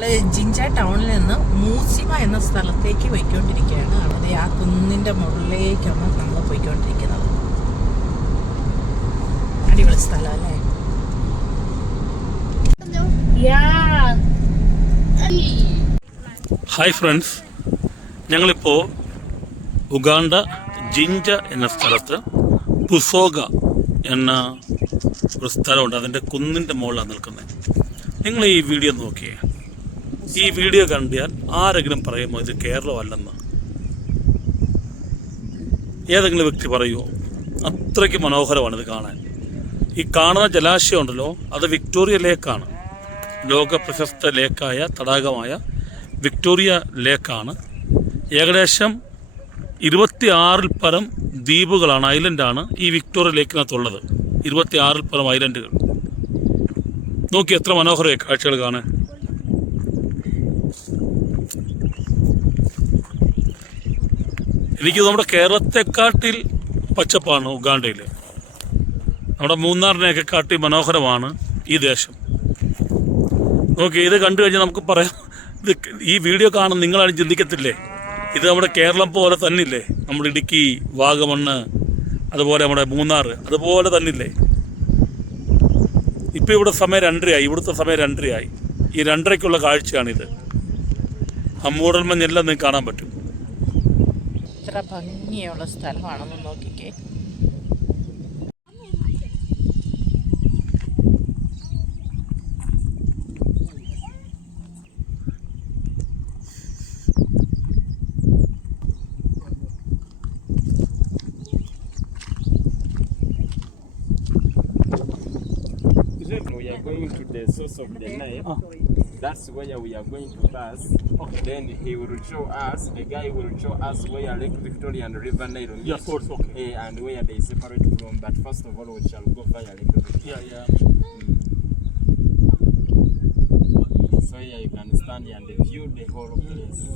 നമ്മൾ ജിഞ്ച ടൗണിൽ നിന്ന് മൂസിമ എന്ന സ്ഥലത്തേക്ക് പോയിക്കൊണ്ടിരിക്കുകയാണ്. അവിടെ ആ കുന്നിന്റെ മുകളിലേക്കാണ് നമ്മൾ പോയിക്കൊണ്ടിരിക്കുന്നത്. അടിപൊളി സ്ഥലം അല്ലേ? ഹായ് ഫ്രണ്ട്സ് ഞങ്ങളിപ്പോൾ ഉഗാണ്ട ജിഞ്ച എന്ന സ്ഥലത്ത് പുസോഗ എന്ന ഒരു സ്ഥലമുണ്ട്. അതിന്റെ കുന്നിന്റെ മുകളിലാണ് നിൽക്കുന്നത് നിങ്ങൾ ഈ വീഡിയോ നോക്കിയേ. ഈ വീഡിയോ കണ്ടാൽ ആരെങ്കിലും പറയുമോ ഇത് കേരളമല്ലെന്ന്? ഏതെങ്കിലും വ്യക്തി പറയുമോ? അത്രയ്ക്ക് മനോഹരമാണ് ഇത് കാണാൻ. ഈ കാണുന്ന ജലാശയം ഉണ്ടല്ലോ അത് വിക്ടോറിയ ലേക്കാണ്. ലോക പ്രശസ്ത ലേക്കായ തടാകമായ വിക്ടോറിയ ലേക്കാണ്. ഏകദേശം ഇരുപത്തി ആറിൽ പരം ദ്വീപുകളാണ് ഐലൻഡാണ് ഈ വിക്ടോറിയ ലേക്കിനകത്തുള്ളത്. ഇരുപത്തി ആറിൽ പരം ഐലൻഡുകൾ. നോക്കി എത്ര മനോഹരമായ കാഴ്ചകൾ കാണാൻ. എനിക്ക് നമ്മുടെ കേരളത്തെക്കാട്ടിൽ പച്ചപ്പാണ് ഉഗാണ്ടയിൽ നമ്മുടെ മൂന്നാറിനെയൊക്കെ കാട്ടി മനോഹരമാണ് ഈ ദേശം. നോക്കി ഇത് കണ്ടു കഴിഞ്ഞാൽ നമുക്ക് പറയാം ഇത് ഈ വീഡിയോ കാണുന്ന നിങ്ങളാണ് ചിന്തിക്കത്തില്ലേ? ഇത് നമ്മുടെ കേരളം പോലെ തന്നില്ലേ? നമ്മുടെ ഇടുക്കി വാഗമണ്ണ് അതുപോലെ നമ്മുടെ മൂന്നാർ അതുപോലെ തന്നില്ലേ? ഇപ്പം ഇവിടെ സമയം രണ്ടരയായി ഇവിടുത്തെ സമയം രണ്ടരയായി. ഈ രണ്ടരയ്ക്കുള്ള കാഴ്ചയാണിത്. ആ മൂടൽമഞ്ഞെല്ലാം നിങ്ങൾക്ക് കാണാൻ പറ്റും. ഇത്ര ഭംഗിയുള്ള സ്ഥലമാണെന്ന് നോക്കിക്കേ. We are going to the source of the Nile. That's where we are going to pass. Okay. Then he will show us, the guy will show us where Lake Victoria and River Nile meet. Yes, of course, okay. Uh, and where they separate from. But first of all, we shall go via Lake Victoria. Yeah, yeah. Mm. So here you can stand and view the whole place.